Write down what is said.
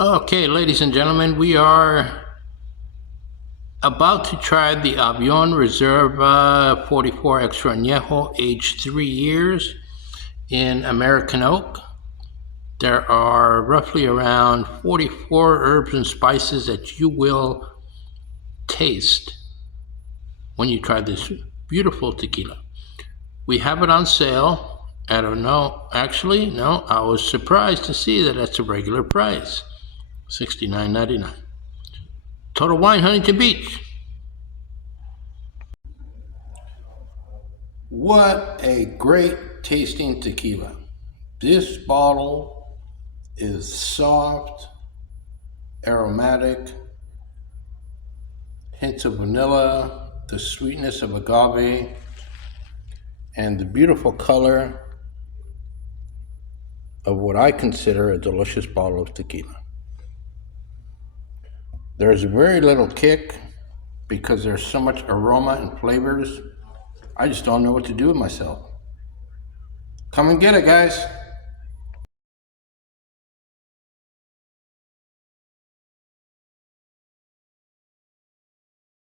Okay, ladies and gentlemen, we are about to try the Avion Reserva 44 Extra Añejo, aged 3 years in American oak. There are roughly around 44 herbs and spices that you will taste when you try this beautiful tequila. We have it on sale. I don't know. Actually, no, I was surprised to see that that's a regular price, $69.99. Total Wine, Huntington Beach. What a great tasting tequila. This bottle is soft, aromatic, hints of vanilla, the sweetness of agave, and the beautiful color of what I consider a delicious bottle of tequila. There's very little kick because there's so much aroma and flavors. I just don't know what to do with myself. Come and get it, guys.